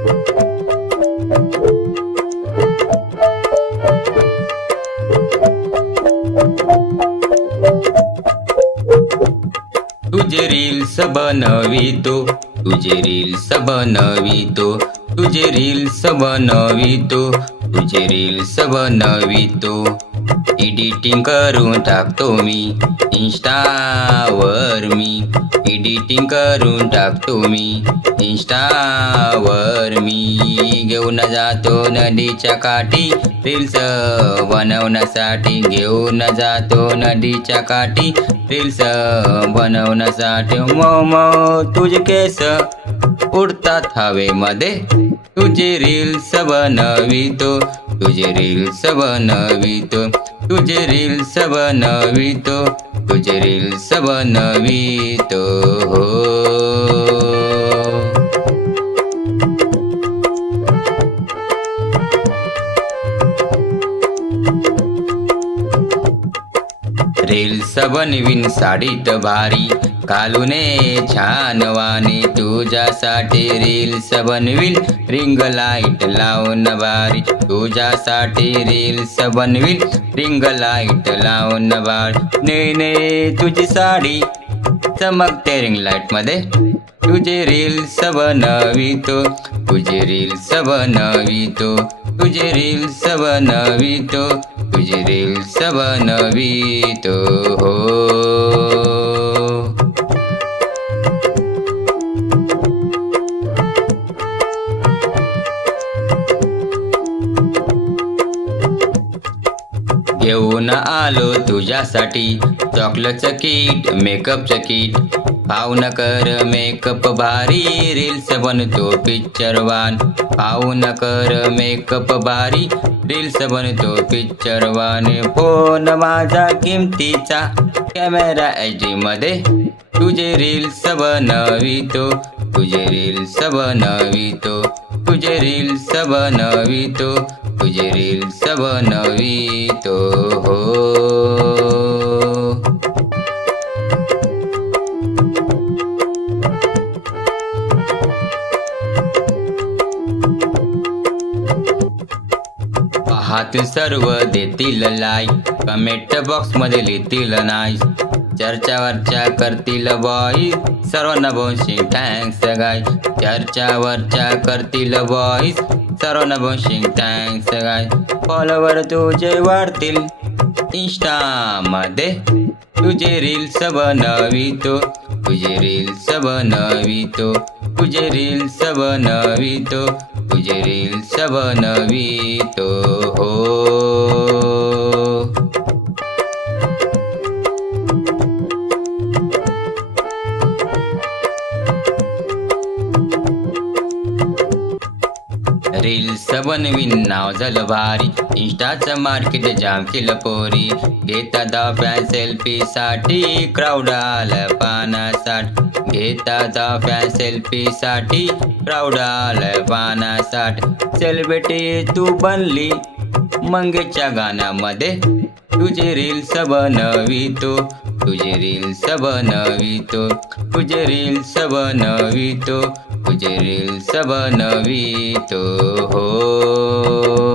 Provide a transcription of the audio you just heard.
तुझे रील्स बनवितो तुझे रील्स बनवितो तुझे रील्स बनवितो तुझे रील्स बनवितो. एडिटिंग करून टाकतो मी. इंस्टावर मी. एडिटिंग करून टाकतो मी. इंस्टावर मी. घेऊन जातो नदीच्या काठी. रील्स बनवण्यासाठी घेऊन जातो नदीच्या काठी. रील्स बनवण्यासाठी मम तुझे केस उडतात हवेमध्ये. तुझे रील्स बनवितो. तुझे रील्स बनवितो. तुझे रील्स बनवितो तुझे रील्स बनवितो हो. रील्स बनवीन साडीत भारी कालूने छान वाणे. तुझ्यासाठी रील्स बनवीन. रिंग लाइट लावून बारी तुझ्यासाठी रील्स बनवीन. रिंग लाइट लावून बारी ने ने तुझी साडी. चमकते रिंग लाइटमध्ये. तुझे रील्स बनवितो तुझे रील्स बनवितो तुझे रील्स बनवितो तुझे रील्स बनवितो हो. घेऊन आलो तुझ्यासाठी. चॉकलेटचं किट मेकअपचं किट. पाहून कर मेकअप भारी रील्स बनतो पिक्चरवान वान. पाहून कर मेकअप भारी रील्स बनतो पिक्चरवान फोन माझा किमतीचा कॅमेरा एच डी मध्ये तुझे रील्स बनवितो. तुझे रील्स बनवितो. तुझे रील्स बनवितो तुझे रील्स बनवितो हो। पाहतील सर्व देतील लाईक कमेंट बॉक्समध्ये लिहितील नाही चर्चावरच्या करतील बॉईज सर्वांना बोनशिंग थँक्स गाय चर्चावरच्या करतील बॉईज सर्वांना बोनशिंग थँक्स गाय फॉलोवर तुझे वाढतील. इंस्टामध्ये तुझे रील्स बनवितो. तुझे रील्स बनवितो. तुझे रील्स बनवितो. तुझे रील्स बनवितो. हो. सब नवीन नाव झालं भारी इंस्टाचं मार्केट जाम केलं पोरी. घेता दाफ्या सेल्फी साठी क्राऊड आलं पानासाठ. घेता दाफ्या सेल्फी साठी क्राऊड आलं पानासाठ. सेलिब्रिटी तू बनली मंगेच्या गाण्यामध्ये तुझे रील्स बनवितो. तुझे रील्स बनवितो. तुझे रील्स बनवितो. तुझे रील्स बनवितो. हो.